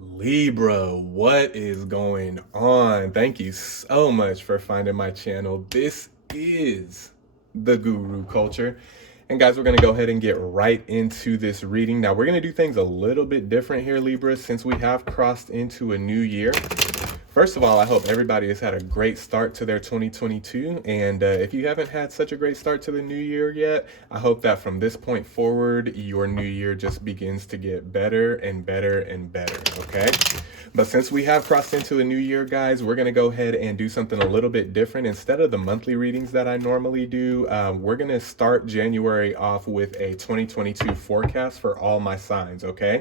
Libra, what is going on? Thank you so much for finding my channel. This is the Guru Culture. And guys, we're going to go ahead and get right into this reading. Now, we're going to do things a little bit different here, Libra, since we have crossed into a new year. First of all, I hope everybody has had a great start to their 2022. And if you haven't had such a great start to the new year yet, I hope that from this point forward, your new year just begins to get better and better and better, okay? But since we have crossed into a new year, guys, we're going to go ahead and do something a little bit different. Instead of the monthly readings that I normally do, we're going to start January off with a 2022 forecast for all my signs, okay?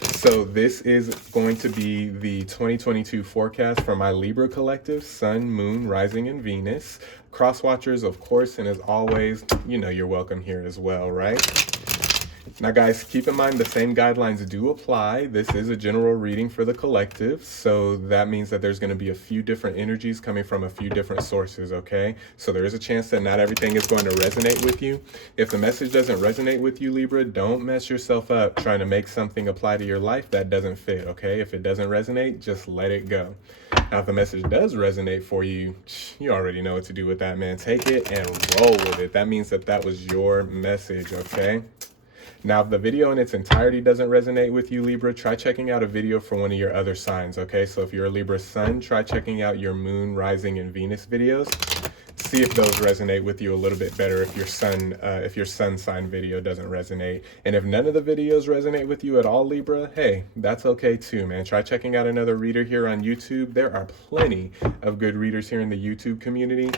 So this is going to be the 2022 forecast for my Libra collective, Sun, Moon, Rising, and Venus. Cross watchers, of course, and as always, you know you're welcome here as well, right? Now, guys, keep in mind the same guidelines do apply. This is a general reading for the collective, so that means that there's going to be a few different energies coming from a few different sources, okay? So there is a chance that not everything is going to resonate with you. If the message doesn't resonate with you, Libra, don't mess yourself up trying to make something apply to your life that doesn't fit, okay? If it doesn't resonate, just let it go. Now, if the message does resonate for you, you already know what to do with that, man. Take it and roll with it. That means that that was your message, okay? Now, if the video in its entirety doesn't resonate with you, Libra, try checking out a video for one of your other signs, okay? So if you're a Libra sun, try checking out your Moon, Rising, and Venus videos. See if those resonate with you a little bit better if your sun sign video doesn't resonate. And if none of the videos resonate with you at all, Libra, hey, that's okay too, man. Try checking out another reader here on YouTube. There are plenty of good readers here in the YouTube community.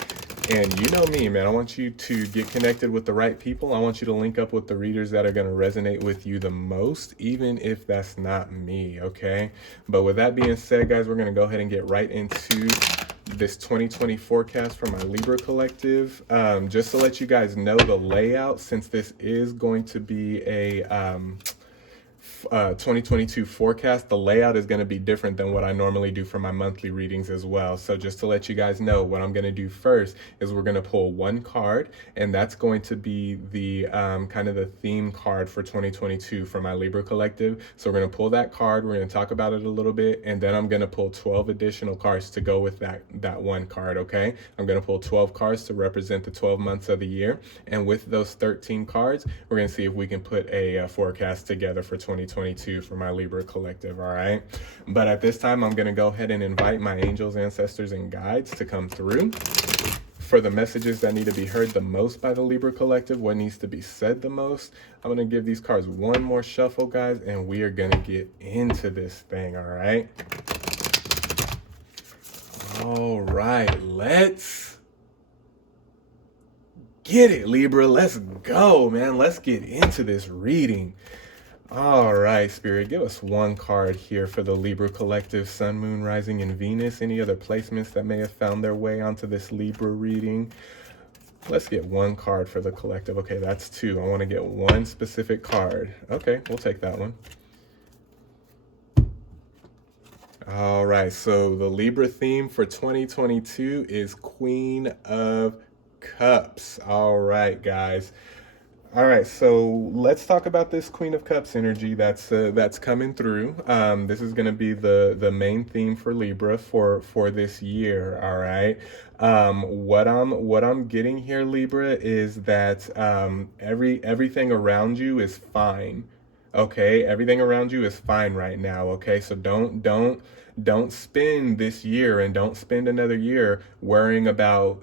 And you know me, man, I want you to get connected with the right people. I want you to link up with the readers that are going to resonate with you the most, even if that's not me, okay? But with that being said, guys, we're going to go ahead and get right into this 2020 forecast for my Libra collective. Just to let you guys know the layout, since this is going to be a 2022 forecast, the layout is going to be different than what I normally do for my monthly readings as well. So just to let you guys know, what I'm going to do first is we're going to pull one card, and that's going to be the kind of the theme card for 2022 for my Libra collective. So we're going to pull that card, we're going to talk about it a little bit, and then I'm going to pull 12 additional cards to go with that one card, okay? I'm going to pull 12 cards to represent the 12 months of the year, and with those 13 cards, we're going to see if we can put a forecast together for 2022 for my Libra collective, all right? But at this time, I'm going to go ahead and invite my angels, ancestors, and guides to come through for the messages that need to be heard the most by the Libra collective, what needs to be said the most. I'm going to give these cards one more shuffle, guys, and we are going to get into this thing, all right? All right, let's get it, Libra. Let's go, man. Let's get into this reading. All right, Spirit, give us one card here for the Libra collective, Sun, Moon, Rising, and Venus. Any other placements that may have found their way onto this Libra reading? Let's get one card for the collective. Okay, that's two. I want to get one specific card. Okay, we'll take that one. All right, so the Libra theme for 2022 is Queen of Cups. All right, guys. All right, so let's talk about this Queen of Cups energy that's coming through. This is going to be the main theme for Libra for this year. All right. What I'm getting here, Libra, is that everything around you is fine. Okay, everything around you is fine right now. Okay, so don't spend this year and don't spend another year worrying about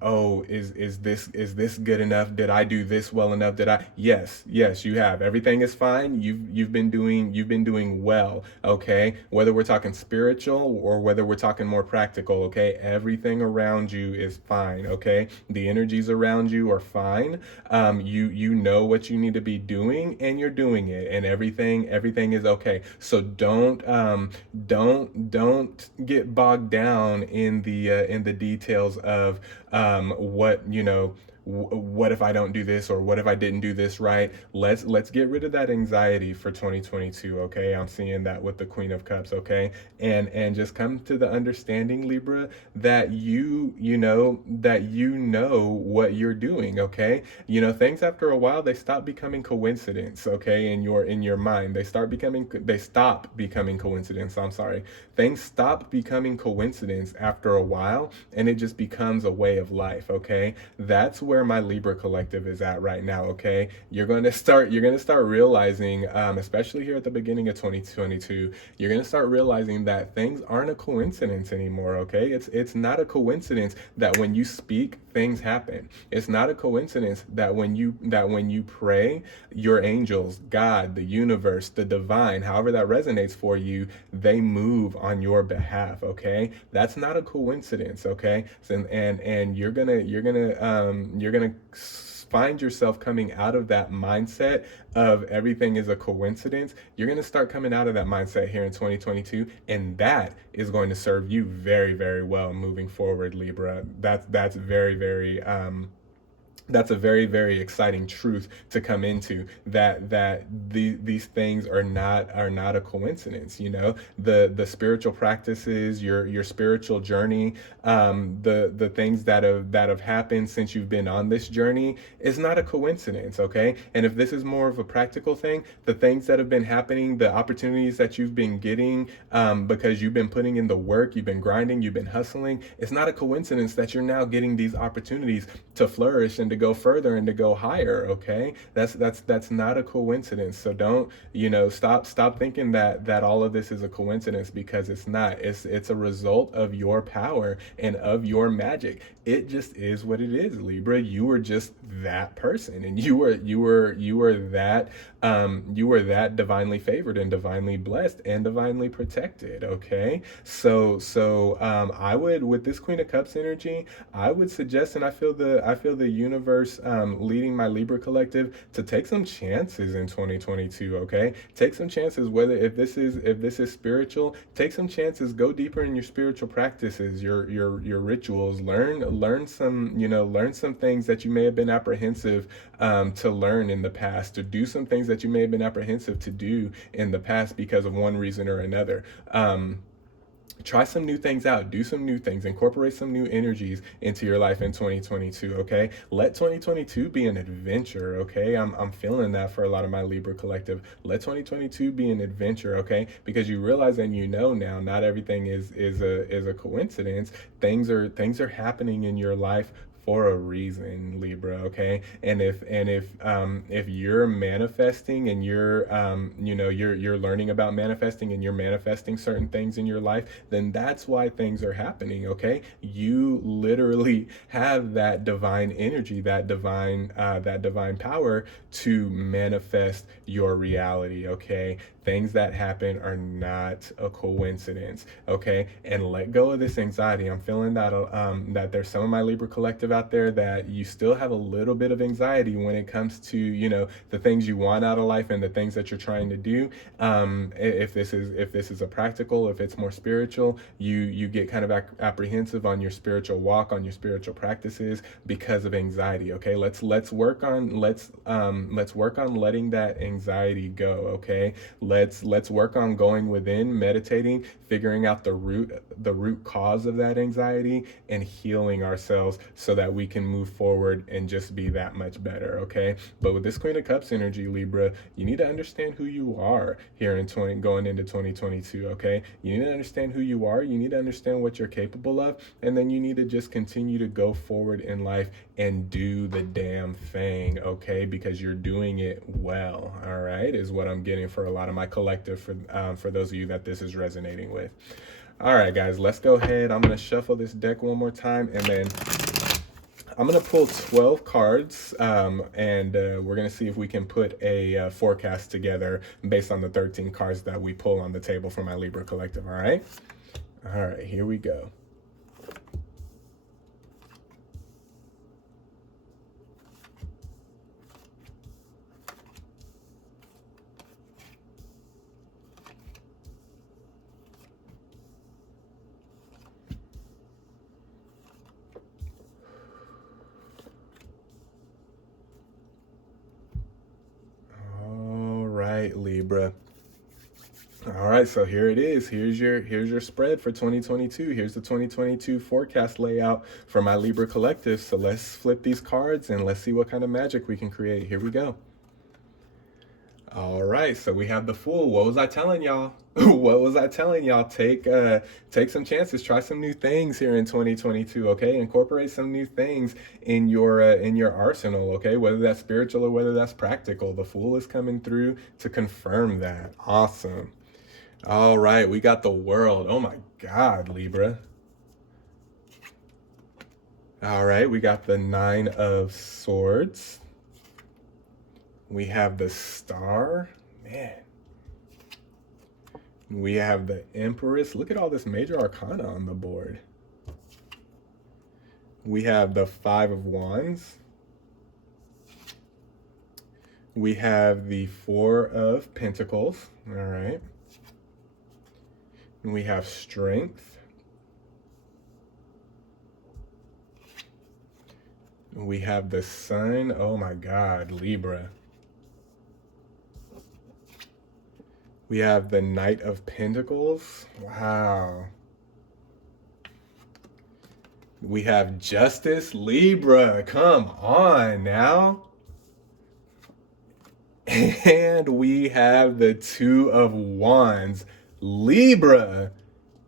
oh, is this good enough? Did I do this well enough? Did I? Yes, you have. Everything is fine. You've been doing well. Okay, whether we're talking spiritual or whether we're talking more practical. Okay, everything around you is fine. Okay, the energies around you are fine. You know what you need to be doing, and you're doing it, and everything is okay. So don't get bogged down in the details of what what if I don't do this, or what if I didn't do this right? Let's get rid of that anxiety for 2022, okay? I'm seeing that with the Queen of Cups, okay? And just come to the understanding, Libra, that you know what you're doing, okay? Things after a while, they stop becoming coincidence, okay? In your mind, they stop becoming coincidence. I'm sorry. Things stop becoming coincidence after a while, and it just becomes a way of life, okay? That's where my Libra collective is at right now, okay? You're going to start realizing, especially here at the beginning of 2022, you're going to start realizing that things aren't a coincidence anymore, okay? It's not a coincidence that when you speak, things happen. It's not a coincidence that when you pray, your angels, God, the universe, the divine, however that resonates for you, they move on your behalf, okay? That's not a coincidence, okay? And you're gonna find yourself coming out of that mindset of everything is a coincidence. You're going to start coming out of that mindset here in 2022, and that is going to serve you very, very well moving forward, Libra. That's very, very that's a very, very exciting truth to come into, these things are not a coincidence. The spiritual practices, your spiritual journey, the things that have happened since you've been on this journey is not a coincidence, okay? And if this is more of a practical thing, the things that have been happening, the opportunities that you've been getting, because you've been putting in the work, you've been grinding, you've been hustling, it's not a coincidence that you're now getting these opportunities to flourish and to go further and to go higher, okay? That's not a coincidence. So don't, stop thinking that all of this is a coincidence, because it's not. It's a result of your power and of your magic. It just is what it is, Libra. You are just that person, and you are that divinely favored and divinely blessed and divinely protected, okay? So I would, with this Queen of Cups energy, I would suggest, and I feel the universe leading my Libra collective to take some chances in 2022, okay? Take some chances, whether if this is spiritual, take some chances, go deeper in your spiritual practices, your rituals, learn some things that you may have been apprehensive to learn in the past, to do some things that you may have been apprehensive to do in the past because of one reason or another. Try some new things out, do some new things, incorporate some new energies into your life in 2022, okay? Let 2022 be an adventure, okay? I'm feeling that for a lot of my Libra collective. Let 2022 be an adventure, okay? Because you realize, and now, not everything is a coincidence. Things are happening in your life for a reason, Libra, okay? And if you're manifesting, and you're learning about manifesting, and you're manifesting certain things in your life, then that's why things are happening, okay? You literally have that divine energy, that divine power to manifest your reality, okay? Things that happen are not a coincidence, okay? And let go of this anxiety. I'm feeling that there's some of my Libra collective out there that you still have a little bit of anxiety when it comes to, the things you want out of life and the things that you're trying to do. If this is a practical, if it's more spiritual, you get kind of apprehensive on your spiritual walk, on your spiritual practices, because of anxiety, okay? Let's work on letting that anxiety go, okay? Let's work on going within, meditating, figuring out the root cause of that anxiety, and healing ourselves so that we can move forward and just be that much better, okay? But with this Queen of Cups energy, Libra, you need to understand who you are here going into 2022, okay? You need to understand who you are, you need to understand what you're capable of, and then you need to just continue to go forward in life and do the damn thing, okay? Because you're doing it well, all right, is what I'm getting for a lot of my collective, for those of you that this is resonating with. All right, guys, let's go ahead. I'm going to shuffle this deck one more time, and then I'm going to pull 12 cards, and we're going to see if we can put a forecast together based on the 13 cards that we pull on the table for my Libra collective, all right? All right, here we go. right, Libra. All right, so here it is. Here's your spread for 2022. Here's the 2022 forecast layout for my Libra collective. So let's flip these cards and let's see what kind of magic we can create. Here we go. All right, so we have the Fool. What was I telling y'all? What was I telling y'all? Take some chances, try some new things here in 2022. Okay, incorporate some new things in your arsenal. Okay, whether that's spiritual or whether that's practical. The Fool is coming through to confirm that. Awesome. All right, we got the World. Oh my God, Libra. All right, we got the Nine of Swords. We have the Star. Man. We have the Empress. Look at all this major arcana on the board. We have the Five of Wands. We have the Four of Pentacles. All right. And we have Strength. We have the Sun. Oh my God, Libra. We have the Knight of Pentacles. Wow. We have Justice, Libra. Come on now. And we have the Two of Wands, Libra.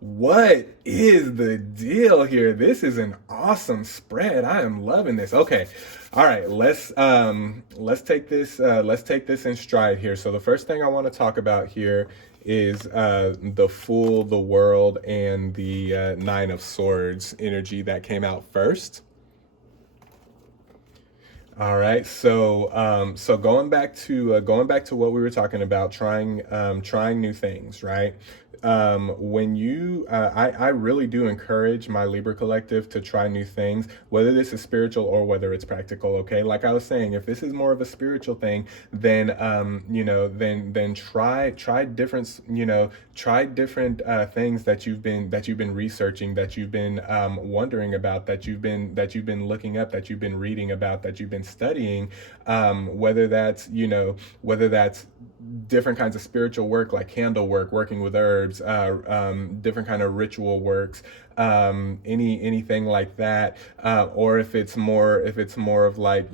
What is the deal here? This is an awesome spread. I am loving this. Okay. All right, let's take this in stride here. So the first thing I want to talk about here is the Fool, the World, and the Nine of Swords energy that came out first. All right, so going back to what we were talking about, trying new things, right? When you, I really do encourage my Libra collective to try new things, whether this is spiritual or whether it's practical. Okay, like I was saying, if this is more of a spiritual thing, then then try different, try different things that you've been researching, that you've been wondering about, that you've been looking up, that you've been reading about, that you've been studying, whether that's different kinds of spiritual work like candle work, working with herbs, different kind of ritual works, anything like that, or if it's more of like,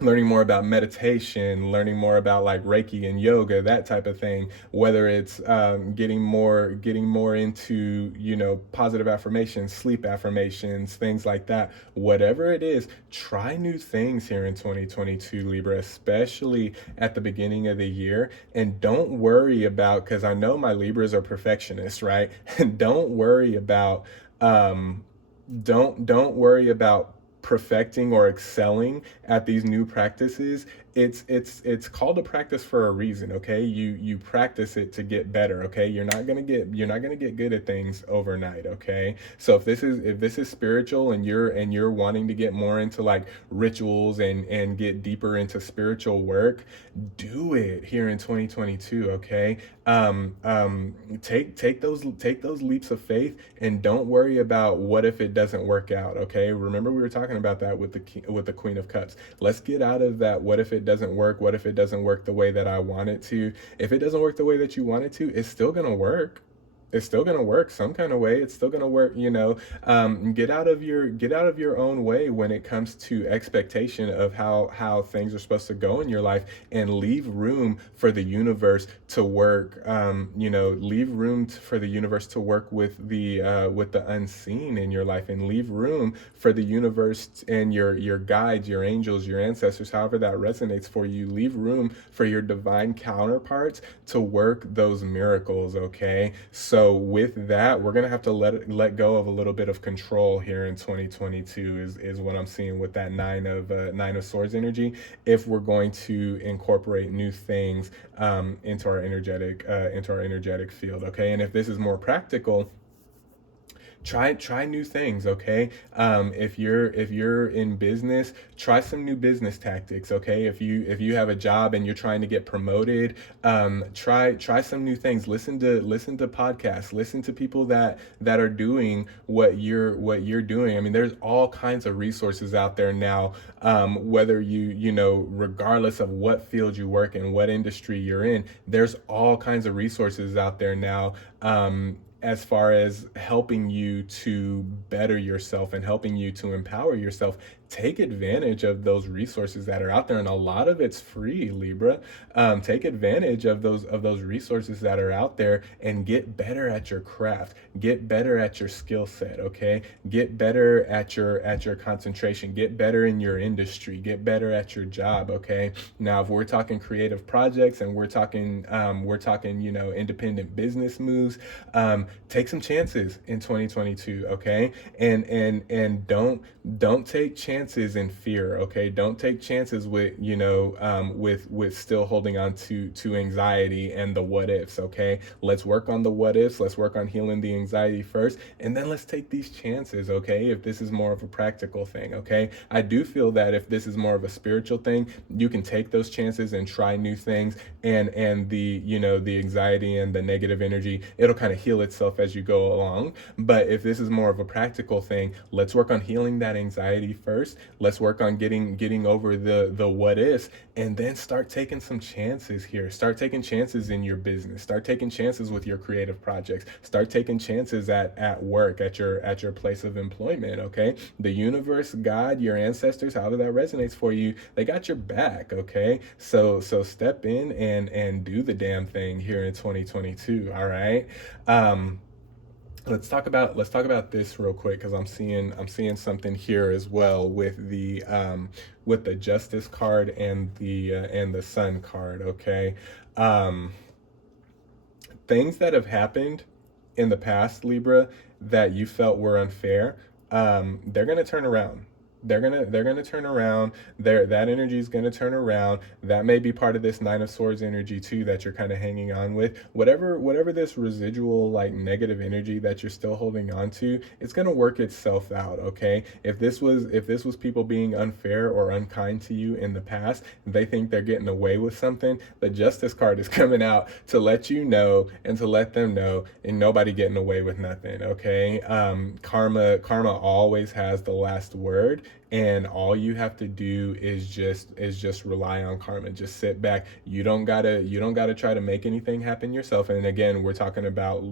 learning more about meditation, learning more about like Reiki and yoga, that type of thing, whether it's getting more into, positive affirmations, sleep affirmations, things like that. Whatever it is, try new things here in 2022, Libra, especially at the beginning of the year. And don't worry about, because I know my Libras are perfectionists, right? Don't worry about don't worry about perfecting or excelling at these new practices. It's called a practice for a reason. Okay, you practice it to get better. Okay, you're not gonna get good at things overnight. Okay, so if this is spiritual and you're wanting to get more into like rituals and get deeper into spiritual work, do it here in 2022. Okay, take those leaps of faith and don't worry about what if it doesn't work out. Okay, remember we were talking about that with the Queen of Cups. Let's get out of that what if it doesn't work, what if it doesn't work the way that I want it to. If it doesn't work the way that you want it to, it's still gonna work. It's still gonna work some kind of way. It's still gonna work. Get out of your own way when it comes to expectation of how things are supposed to go in your life, and leave room for the universe to work. Leave room for the universe to work with the unseen in your life, and leave room for the universe and your guides, your angels, your ancestors, however that resonates for you. Leave room for your divine counterparts to work those miracles. Okay, so with that, we're gonna have to let go of a little bit of control here in 2022. Is what I'm seeing with that Nine of Swords energy. If we're going to incorporate new things into our energetic field, okay. And if this is more practical, try new things, okay? If you're in business, try some new business tactics, okay? If you have a job and you're trying to get promoted, try some new things. Listen to podcasts. Listen to people that are doing what you're doing. I mean, there's all kinds of resources out there now. Whether regardless of what field you work in, what industry you're in, there's all kinds of resources out there now. As far as helping you to better yourself and helping you to empower yourself, take advantage of those resources that are out there, and a lot of it's free, Libra. Take advantage of those resources that are out there and get better at your craft, get better at your skill set, okay? Get better at your concentration, get better in your industry, get better at your job, okay? Now, if we're talking creative projects and we're talking independent business moves, take some chances in 2022, okay? And don't take chances in fear, okay? Don't take chances with with still holding on to anxiety and the what ifs, okay? Let's work on the what ifs. Let's work on healing the anxiety first, and then let's take these chances, okay? If this is more of a practical thing, okay? I do feel that if this is more of a spiritual thing, you can take those chances and try new things, and the anxiety and the negative energy, it'll kind of heal itself as you go along. But if this is more of a practical thing, let's work on healing that anxiety first. Let's work on getting over the what ifs, and then start taking some chances here. Start taking chances in your business. Start taking chances with your creative projects. Start taking chances at work, at your place of employment, okay? The universe, God, your ancestors, however that resonates for you, they got your back, okay? So step in and do the damn thing here in 2022, all right? Let's talk about this real quick, because I'm seeing something here as well with the Justice card and the Sun card, okay? Things that have happened in the past, Libra, that you felt were unfair, they're gonna turn around. They're gonna turn around. That energy is gonna turn around. That may be part of this Nine of Swords energy too that you're kind of hanging on with. Whatever this residual like negative energy that you're still holding on to, it's gonna work itself out. Okay. If this was people being unfair or unkind to you in the past, they think they're getting away with something. The Justice card is coming out to let you know and to let them know, and nobody getting away with nothing. Okay. Karma always has the last word. And all you have to do is just rely on karma. Just sit back. You don't gotta try to make anything happen yourself. And again, we're talking about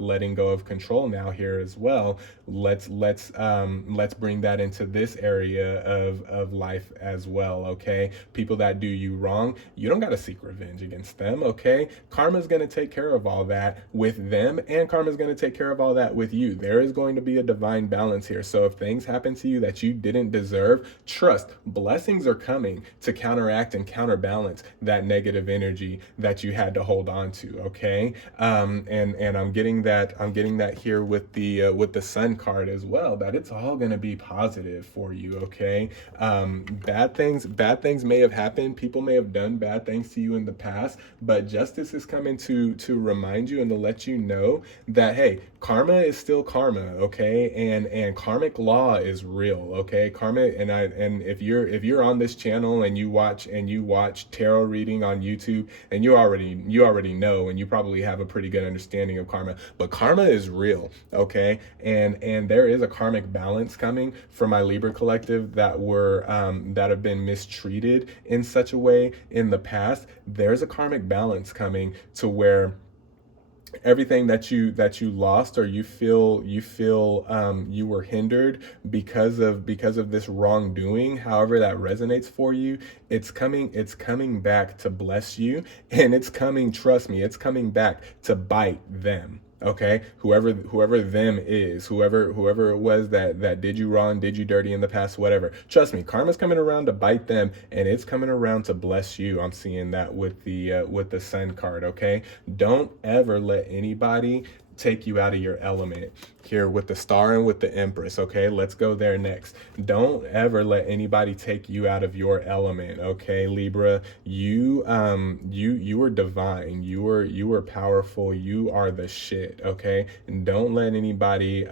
letting go of control now here as well. Let's bring that into this area of life as well. Okay, people that do you wrong, you don't gotta seek revenge against them. Okay, karma's gonna take care of all that with them, and karma's gonna take care of all that with you. There is going to be a divine balance here. So if things happen to you that you didn't deserve, trust, blessings are coming to counteract and counterbalance that negative energy that you had to hold on to. Okay. And I'm getting that here with the Sun card as well, that it's all going to be positive for you. Okay. Bad things may have happened. People may have done bad things to you in the past, but justice is coming to remind you and to let you know that, hey, karma is still karma. Okay. And karmic law is real. Okay, karma, and if you're on this channel and you watch tarot reading on YouTube, and you already know, and you probably have a pretty good understanding of karma, but karma is real. Okay, and there is a karmic balance coming for my Libra collective that have been mistreated in such a way in the past. There's a karmic balance coming to where everything that you lost, or you feel you were hindered because of this wrongdoing, however that resonates for you, it's coming back to bless you, and trust me, it's coming back to bite them. Okay, whoever them is, whoever it was that did you wrong, did you dirty in the past, whatever. Trust me, karma's coming around to bite them, and it's coming around to bless you. I'm seeing that with the Sun card. Okay, don't ever let anybody take you out of your element here with the Star and with the Empress. Okay, let's go there next. Don't ever let anybody take you out of your element. Okay, Libra, you are divine. You are powerful. You are the shit. Okay, and don't let anybody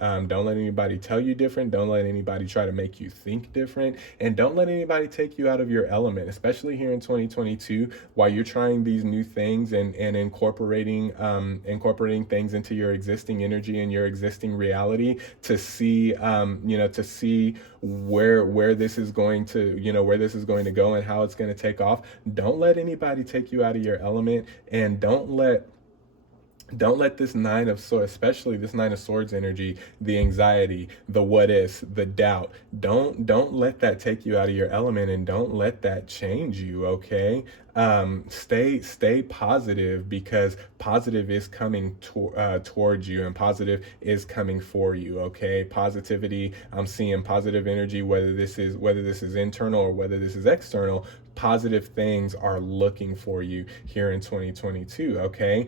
tell you different. Don't let anybody try to make you think different, and don't let anybody take you out of your element, especially here in 2022 while you're trying these new things and incorporating things into your existing energy and your existing reality to see to see where this is going to where this is going to go and how it's going to take off. Don't let anybody take you out of your element, and don't let this Nine of Swords, especially this Nine of Swords energy, the anxiety, the what ifs, the doubt, don't let that take you out of your element, and don't let that change you. Okay, stay positive, because positive is coming towards you, and positive is coming for you. Okay, positivity. I'm seeing positive energy, whether this is internal or whether this is external. Positive things are looking for you here in 2022. Okay,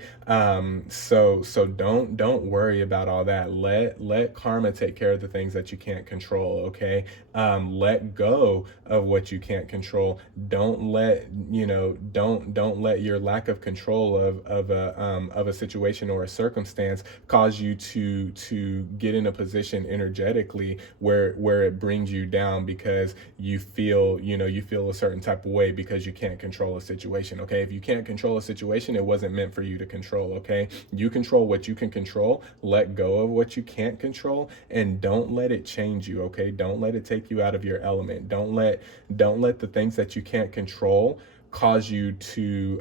so don't worry about all that. Let karma take care of the things that you can't control. Okay, let go of what you can't control. Don't let your lack of control of a situation or a circumstance cause you to get in a position energetically where it brings you down, because you feel a certain type of way because you can't control a situation. Okay, if you can't control a situation, it wasn't meant for you to control. Okay, you control what you can control. Let go of what you can't control, and don't let it change you. Okay, don't let it take you out of your element. Don't let the things that you can't control cause you to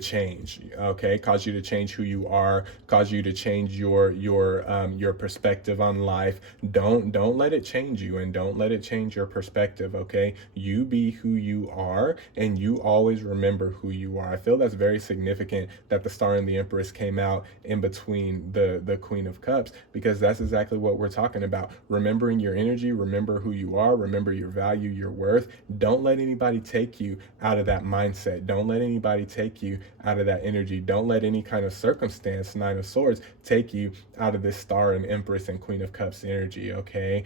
change. Okay, cause you to change who you are, cause you to change your perspective on life. Don't let it change you, and don't let it change your perspective. Okay, you be who you are, and you always remember who you are. I feel that's very significant that the Star and the Empress came out in between the Queen of Cups, because that's exactly what we're talking about. Remembering your energy, remember who you are, remember your value, your worth. Don't let anybody take you out of that mindset. Don't let anybody take you out of that energy. Don't let any kind of circumstance, Nine of Swords, take you out of this Star and Empress and Queen of Cups energy. Okay,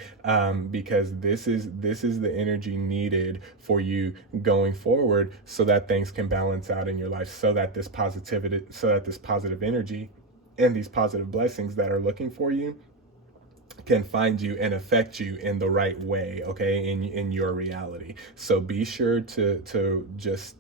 because this is the energy needed for you going forward, so that things can balance out in your life, so that this positive energy and these positive blessings that are looking for you can find you and affect you in the right way. Okay, in your reality. So be sure to just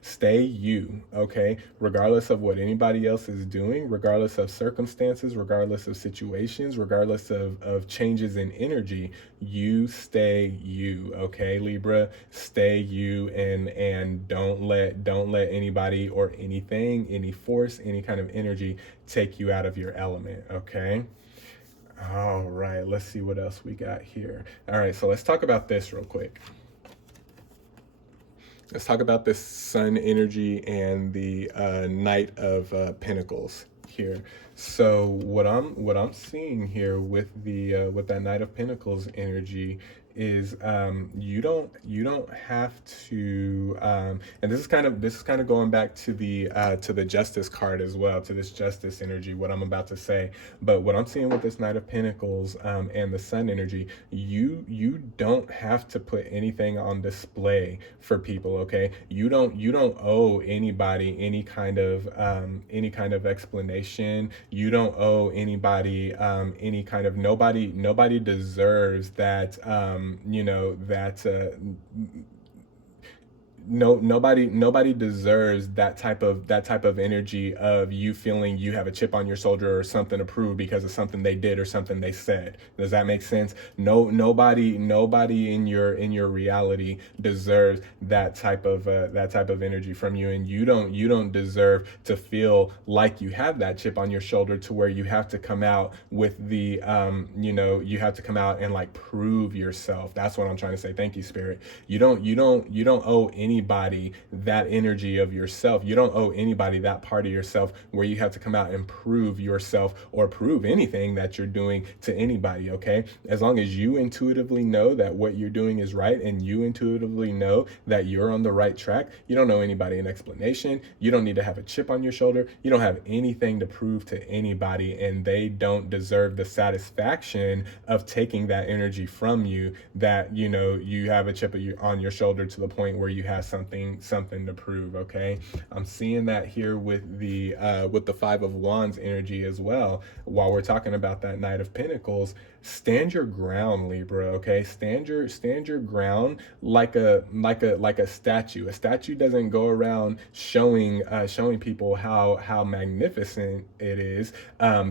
stay you. Okay, regardless of what anybody else is doing, regardless of circumstances, regardless of situations, regardless of changes in energy, you stay you. Okay, Libra, stay you, and don't let anybody or anything, any force, any kind of energy take you out of your element. Okay. All right, let's see what else we got here. All right, so let's talk about this real quick. Let's talk about this Sun energy and the Knight of Pentacles here. So what I'm seeing here with that Knight of Pentacles energy is you don't have to and this is kind of going back to the Justice card as well, to this Justice energy, what I'm about to say. But what I'm seeing with this Knight of Pentacles and the Sun energy, you don't have to put anything on display for people. Okay, you don't owe anybody any kind of explanation. You don't owe anybody any kind of, nobody deserves that nobody deserves that type of energy of you feeling you have a chip on your shoulder or something to prove because of something they did or something they said. Does that make sense? Nobody in your reality deserves that type of energy from you, and you don't deserve to feel like you have that chip on your shoulder to where you have to come out with the you have to come out and like prove yourself. That's what I'm trying to say. Thank you, Spirit. You don't owe any anybody that energy of yourself. You don't owe anybody that part of yourself where you have to come out and prove yourself or prove anything that you're doing to anybody, okay? As long as you intuitively know that what you're doing is right and you intuitively know that you're on the right track, you don't owe anybody an explanation. You don't need to have a chip on your shoulder. You don't have anything to prove to anybody, and they don't deserve the satisfaction of taking that energy from you, that, you know, you have a chip on your shoulder to the point where you have something to prove, okay? I'm seeing that here with the Five of Wands energy as well. While we're talking about that Knight of Pentacles, stand your ground, Libra, okay? Stand your ground like a statue. A statue doesn't go around showing people how magnificent it is.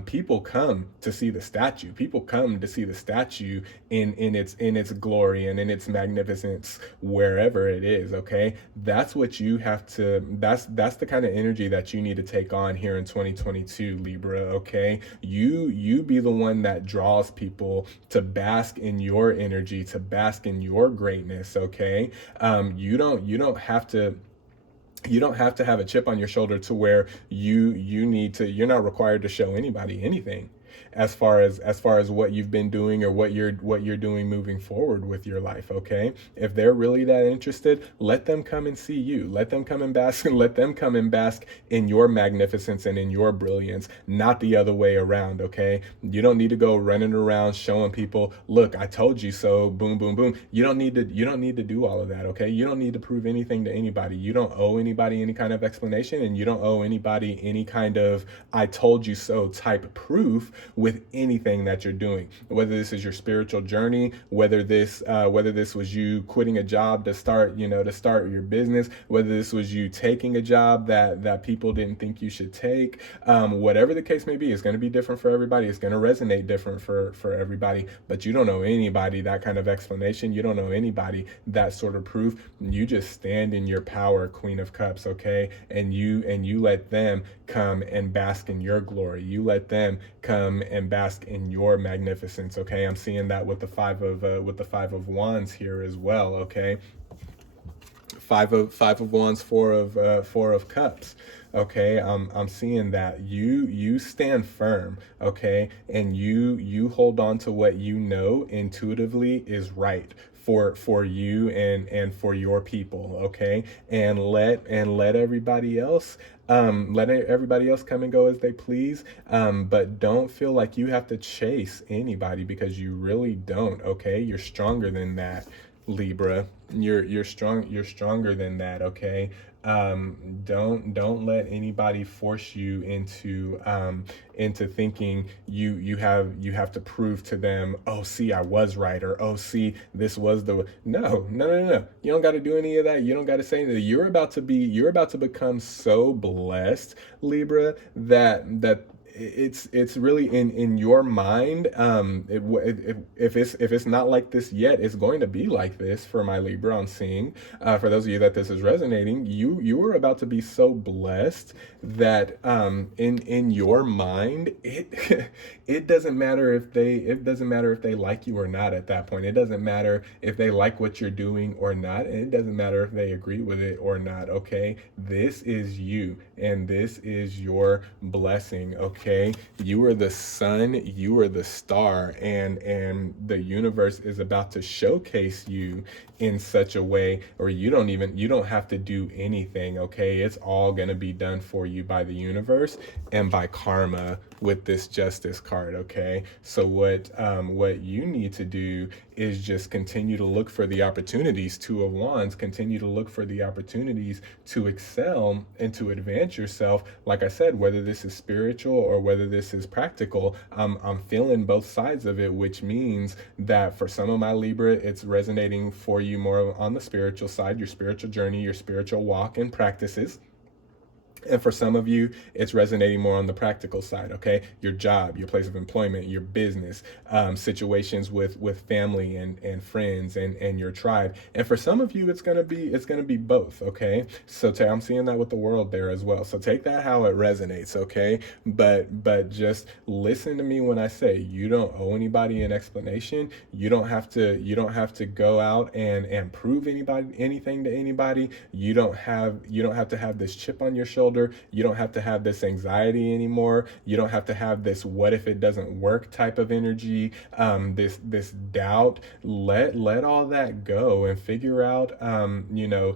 People come to see the statue. People come to see the statue in its glory and in its magnificence wherever it is, okay? That's what you have to, that's the kind of energy that you need to take on here in 2022, Libra, okay? You be the one that draws people to bask in your energy, to bask in your greatness, okay? You don't have to have a chip on your shoulder to where you're not required to show anybody anything as far as what you've been doing or what you're doing moving forward with your life, okay? If they're really that interested, let them come and see you. Let them come and bask and let them come and bask in your magnificence and in your brilliance, not the other way around, okay? You don't need to go running around showing people, look, I told you so, boom, boom, boom. You don't need to do all of that, okay? You don't need to prove anything to anybody. You don't owe anybody any kind of explanation, and you don't owe anybody any kind of I told you so type proof with anything that you're doing. Whether this is your spiritual journey, whether this was you quitting a job to start your business, whether this was you taking a job that people didn't think you should take, whatever the case may be, it's going to be different for everybody. It's going to resonate different for everybody, but you don't owe anybody that kind of explanation. You don't owe anybody that sort of proof. You just stand in your power, Queen of Cups, okay? And you let them come and bask in your glory. You let them come and bask in your magnificence, okay? I'm seeing that with the Five of Wands here as well, okay? Five of Wands, Four of Cups. Okay, I'm seeing that you stand firm, okay, and you hold on to what you know intuitively is right for you and for your people, okay, and let everybody else come and go as they please, but don't feel like you have to chase anybody, because you really don't, okay? You're stronger than that, Libra. You're stronger than that, okay? Don't let anybody force you into thinking you have to prove to them, oh, see, I was right, or oh, see, this was the no. You don't got to do any of that. You don't got to say anything. You're about to become so blessed, Libra, that it's really in your mind. If it's not like this yet, it's going to be like this for my Libra. I'm seeing, for those of you that this is resonating, you are about to be so blessed that in your mind, it doesn't matter if they like you or not at that point. It doesn't matter if they like what you're doing or not, and it doesn't matter if they agree with it or not, okay? This is you, and this is your blessing, okay? You are the sun, you are the star, and the universe is about to showcase you in such a way where you don't have to do anything, okay? It's all going to be done for you by the universe and by karma with this Justice card, okay? So what you need to do is just continue to look for the opportunities. Two of Wands, continue to look for the opportunities to excel and to advance yourself. Like I said, whether this is spiritual or whether this is practical, I'm feeling both sides of it, which means that for some of my Libra, it's resonating for you more on the spiritual side, your spiritual journey, your spiritual walk and practices. And for some of you, it's resonating more on the practical side, okay? Your job, your place of employment, your business, situations with family and friends and your tribe. And for some of you, it's gonna be both, okay? So I'm seeing that with the world there as well. So take that how it resonates, okay? But just listen to me when I say you don't owe anybody an explanation. You don't have to go out and prove anybody anything to anybody. You don't have to have this chip on your shoulder. You don't have to have this anxiety anymore. You don't have to have this what if it doesn't work type of energy, this doubt. Let all that go and figure out the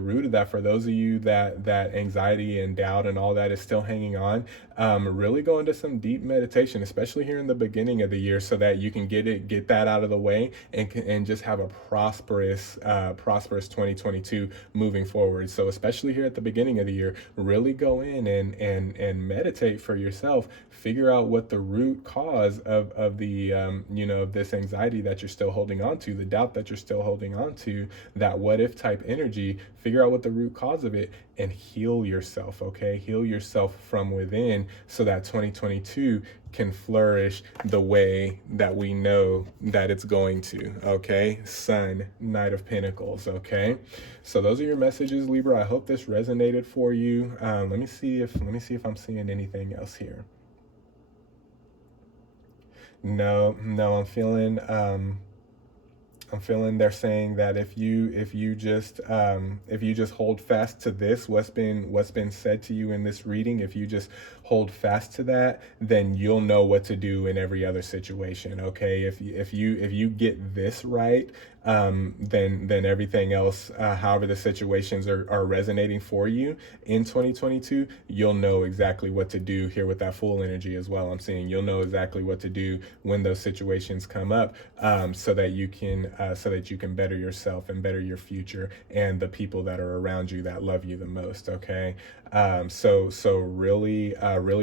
root of that. For those of you that anxiety and doubt and all that is still hanging on, really go into some deep meditation, especially here in the beginning of the year, so that you can get that out of the way and just have a prosperous 2022 moving forward. So especially here at the beginning of the year, really go in and meditate for yourself. Figure out what the root cause of the of this anxiety that you're still holding on to, the doubt that you're still holding on to, that what if type energy. Figure out what the root cause of it and heal yourself, okay? Heal yourself from within so that 2022 can flourish the way that we know that it's going to, okay? Sun, Knight of Pentacles, okay? So those are your messages, Libra. I hope this resonated for you. Let me see if I'm seeing anything else here. No, I'm feeling they're saying that if you just hold fast to this, what's been said to you in this reading, if you just hold fast to that, then you'll know what to do in every other situation. Okay, if you get this right, then everything else, however the situations are resonating for you in 2022, you'll know exactly what to do here with that full energy as well. I'm seeing you'll know exactly what to do when those situations come up, so that you can better yourself and better your future and the people that are around you that love you the most. Okay, so really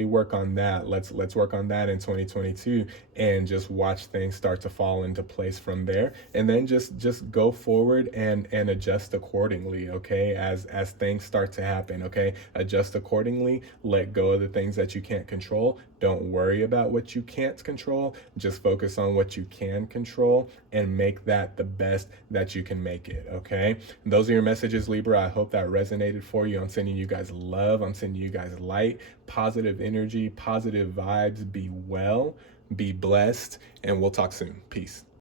work on that. Let's work on that in 2022 and just watch things start to fall into place from there, and then just go forward and adjust accordingly. Okay, as things start to happen. Okay, adjust accordingly. Let go of the things that you can't control. Don't worry about what you can't control. Just focus on what you can control and make that the best that you can make it. Okay, those are your messages, Libra. I hope that resonated for you. I'm sending you guys love. I'm sending you guys light, positive energy, positive vibes. Be well, be blessed, and we'll talk soon. Peace.